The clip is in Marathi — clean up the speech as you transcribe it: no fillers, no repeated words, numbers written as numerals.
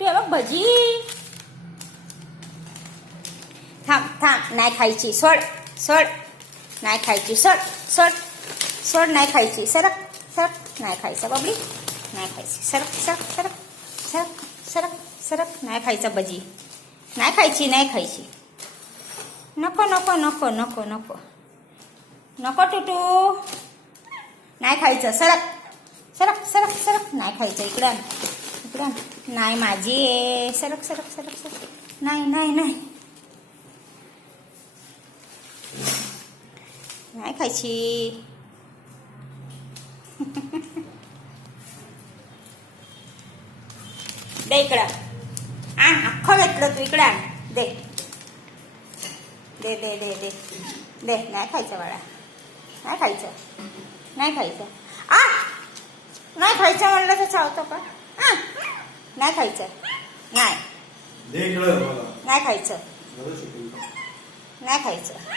टुटू बघ भजी. थांब थांब, नाही खायची. सोड सोड, नाही खायची. सोड सोड सोड, नाही खायची. सरक सरक, नाही खायचं बबडी, नाही खायची. सरक सरक सरक सरक सरक सरक, नाही खायचं भजी, नाही खायची. नाही खायची. नको नको नको नको नको नको टुटू, नाही खायचं. सरक सरक सरक सरक, नाही खायचं. इकडं इकडं, नाही माझी आहे. सरक सरक सरक सरक, नाही नाही नाही, नाही खायची. दे इकडं, आण. अख्खं घेतलं तू, इकडं आण. दे दे दे दे दे दे, नाही खायचं बाळा, नाही खायचं. नाही खायचं. आ, नाही खायचं म्हणलं तर चावतो का? नाही खायचं. नाही, नाही खायचं. नाही खायचं.